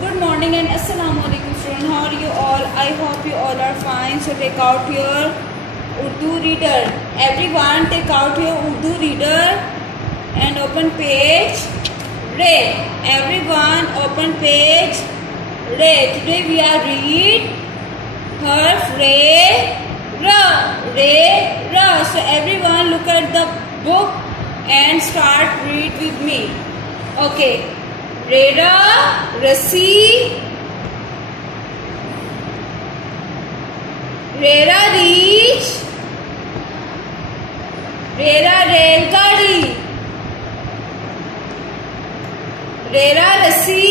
Good morning and Assalamu alaikum students. How are you all? I hope you all are fine. So take out your Urdu reader. Everyone take out your Urdu reader and open page Re. Everyone open page Re. Today we are read harf Re Ra. Re Ra. So everyone look at the book and start read with me. Okay. रेरा रस्सी, रेरा रीछ, रेरा रेलगाड़ी, रेरा रस्सी.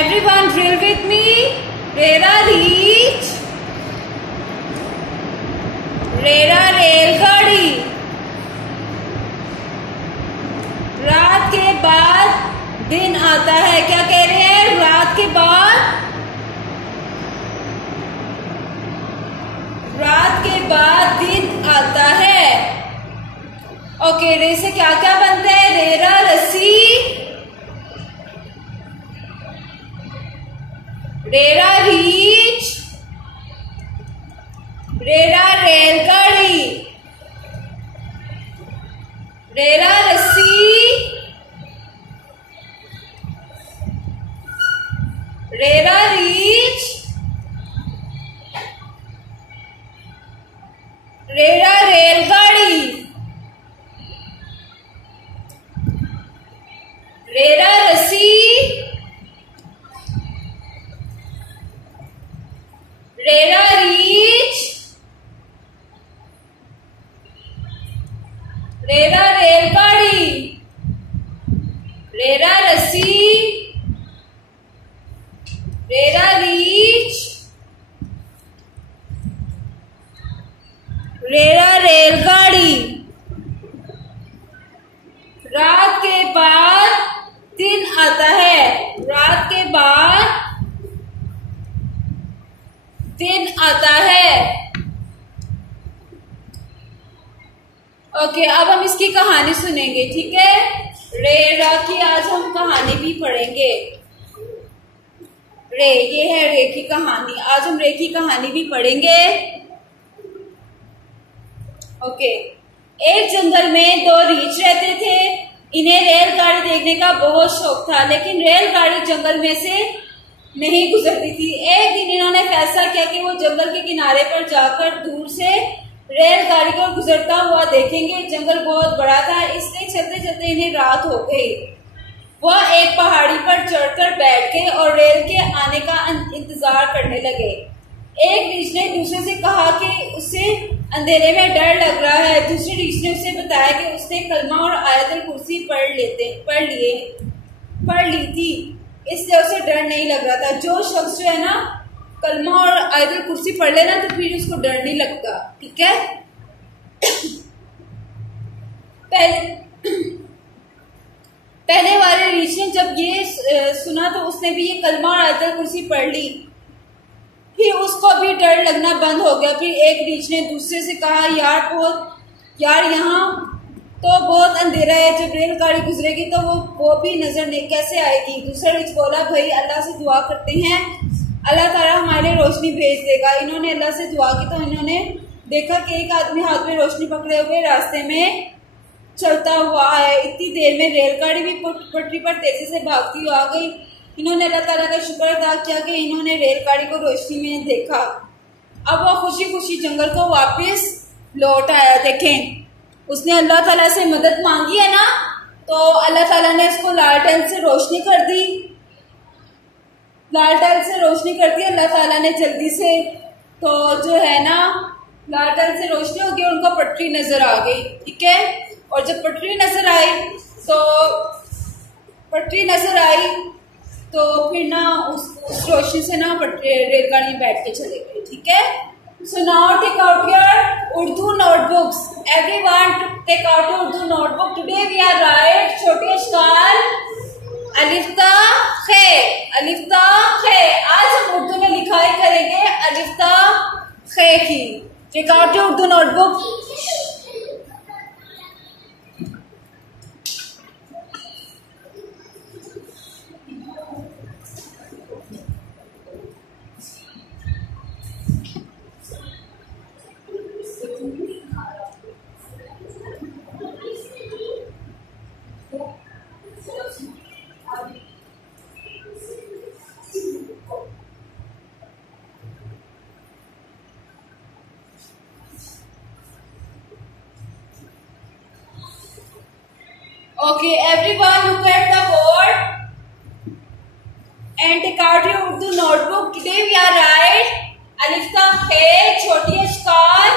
Everyone drill with me. रेरा रीछ, रेरा रेलगाड़ी. रात के बाद दिन आता है. क्या कह रहे हैं? रात के बाद दिन आता है. ओके. रे से क्या क्या बनता है? रेरा रस्सी, रेरा रीछ, रेरा रेलगाड़ी, रेरा रस्सी, रेरा रीछ, रेरा रेलगाड़ी, रेरा रस्सी, रेरा रीछ, रेरा रेलगाड़ी, रेरा रस्सी, रेरा रीछ, रेरा रेलगाड़ी. रात के बाद दिन आता है. रात के बाद दिन आता है. ओके. अब हम इसकी कहानी सुनेंगे. ठीक है. रेरा की आज हम कहानी भी पढ़ेंगे. रे, ये है रे की कहानी. आज हम रे की कहानी भी पढ़ेंगे. ओके. एक जंगल में दो रीछ रहते थे. इन्हें रेलगाड़ी देखने का बहुत शौक था, लेकिन रेलगाड़ी जंगल में से नहीं गुजरती थी. एक दिन इन्होंने फैसला किया कि वो जंगल के किनारे पर जाकर दूर से रेलगाड़ी को गुजरता हुआ देखेंगे. जंगल बहुत बड़ा था, इसलिए चलते चलते इन्हें रात हो गई. वह एक पहाड़ी पर चढ़कर बैठ गए और रेल के आने का इंतजार करने लगे. एक रीछ ने दूसरे से कहा कि उसे अंधेरे में डर लग रहा है. दूसरे रीछ ने उसे बताया कि उसने कलमा और आयतुल कुर्सी पढ़ ली थी, इसलिए उसे डर नहीं लग रहा था. जो शख्स जो है ना कलमा और आयतुल कुर्सी पढ़ लेना तो फिर उसको डर नहीं लगता. ठीक है. पहले वाले रीछ ने जब ये सुना तो उसने भी ये कलमा और आयतुल कुर्सी पढ़ ली. फिर उसको भी डर लगना बंद हो गया. फिर एक रीछ ने दूसरे से कहा, यार यहाँ तो बहुत अंधेरा है. जब रेलगाड़ी गुजरेगी तो वो भी नजर नहीं कैसे आएगी. दूसरा रीछ बोला, भाई अल्लाह से दुआ करते हैं, अल्लाह ताला हमारे लिए रोशनी भेज देगा. इन्होंने अल्लाह से दुआ की तो इन्होंने देखा कि एक आदमी हाथ में रोशनी पकड़े हुए रास्ते में चलता हुआ है. इतनी देर में रेलगाड़ी भी पटरी पर तेजी से भागती हुई आ गई. इन्होंने अल्लाह ताला का शुक्र अदा किया कि इन्होंने रेलगाड़ी को रोशनी में देखा. अब वो खुशी खुशी जंगल को वापस लौट आया. देखें, उसने अल्लाह ताला से मदद मांगी है ना, तो अल्लाह ताला ने उसको लालटेन से रोशनी कर दी. लालटेन से रोशनी कर दी अल्लाह ताला ने जल्दी से. तो जो है ना लालटेन से रोशनी हो गई, उनको पटरी नजर आ गई. ठीक है. और जब पटरी नजर आई तो फिर ना उस रोशनी से ना रेलगाड़ी में बैठ के चले गए. ठीक है. So now take out your Urdu notebooks. Everyone take out your Urdu notebook. Today we are write छोटे अक्षर अलिफ्ता खे. अलिफ्ता खे. आज हम उर्दू में लिखाई करेंगे अलिफ्ता खे की. Take out your Urdu notebook. Okay, everyone look at the board and take out your Urdu notebook. Today we are right. Alif ka khe, choti ashkar.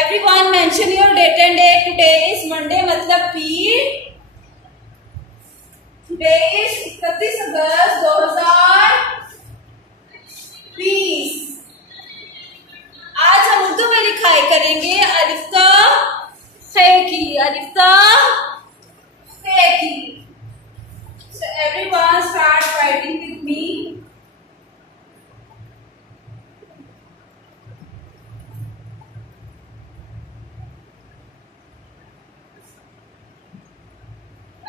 Everyone mention your date and date. Today is Monday, मतलब पीर. Today is 31 अगस्त 2020. आज हम उर्दू में लिखाई करेंगे अलिफ का खे की, अलिफ का खे की. So everyone start writing with me.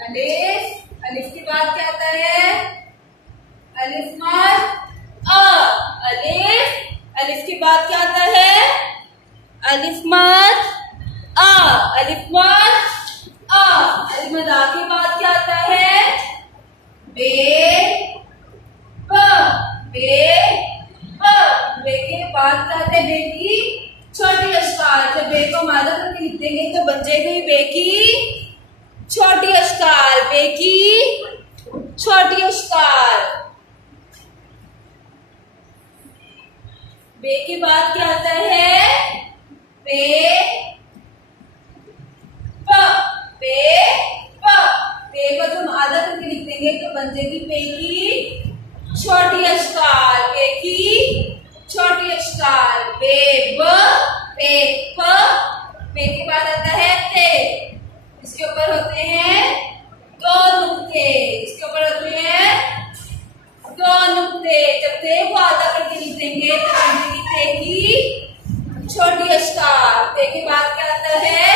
अलिफ, अलिफ के बाद क्या आता है? अलिफ मद अ. अलिफ, अलिफ के बाद क्या आता है? अलिफ मद अ. अलिफ मद अ. अलिफ मद आ के बाद क्या आता है? बे ब. बे ब. बे के बाद क्या आता है? बे की छोटी अश्कार. जब बे को मादा करके लिख देंगे तो बन जाएगी बे की छोटी अश्कार. बे की छोटी अश्कार. बे के बाद क्या आता है? बे प. बे प. बे को जब आधा करके लिख देंगे तो बन जाएगी पे की छोटी अश्कार. पे की छोटी अश्कार. बे ब. पे प. पे के बाद आता है ते. इसके ऊपर होते हैं दो नुक्ते. इसके ऊपर होते हैं दो नुक्ते. जब ते को आधा करके लिख देंगे तो बन जाएगी ते की छोटी अश्कार. ते के बाद क्या आता है?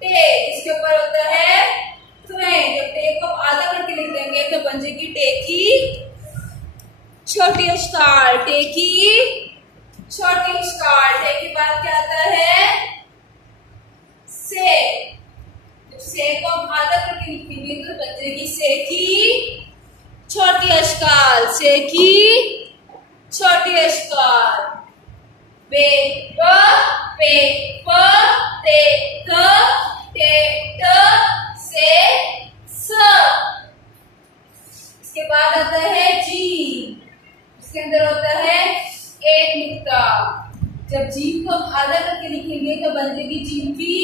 टे. इसके ऊपर होता है त्वे. जब ते को आधा करके लिख देंगे तो बन जाएगी टे की छोटी अश्कार. टे की छोटी अश्कार. टे के बाद क्या आता है? से. से को हम आधा करके लिखेंगे तो बन जाएगी से की छोटी अश्कार. से की छोटी अश्कार. बे ब. पे प. ते क. ते ट. से स. इसके बाद आता है जीम. इसके अंदर होता है एक नुक्ता. जब जीम को हम आधा करके लिखेंगे तो बन जाएगी जीम की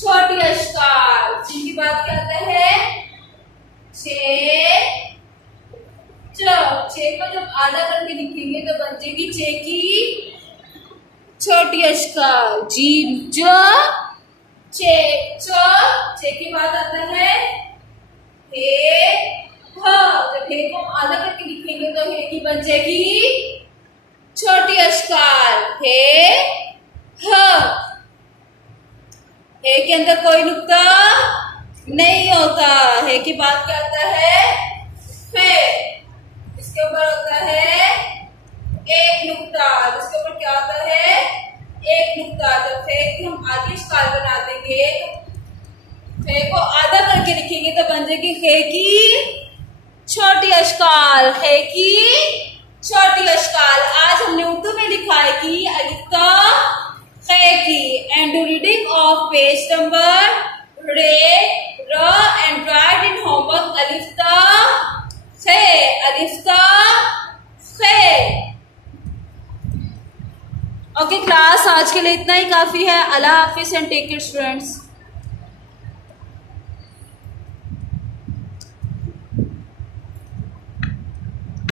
छोटी अश्कार. जीम के बाद क्या आता है? छे च. छे को जब आधा करके लिखेंगे तो बन जाएगी चे की छोटी अश्कार. जीम च चे. च. चे के बाद आता है हे ह. जब हे को हम आधा करके लिखेंगे तो हे की बन जाएगी छोटी अश्कार. हे ह. हे के अंदर कोई नुक्ता नहीं होता. हे के बाद क्या आता है? फे. इसके ऊपर होता है एक नुक्ता. इसके ऊपर क्या आता है? एक नुक्ता. जब फे की हम आधी अश्कार बना देंगे तो फे को आधा करके लिखेंगे तो बन जाएगी हे की छोटी अश्कार. हे की छोटी अश्कार. आज हमने उर्दू में लिखाई की अलिफ का खे की. And do reading of page number read, ra and write in homework alif ta khe. Alif ta khe. Okay class, आज के लिए इतना ही काफी है. अल्लाह हाफिज एंड टेक केयर स्टूडेंट्स.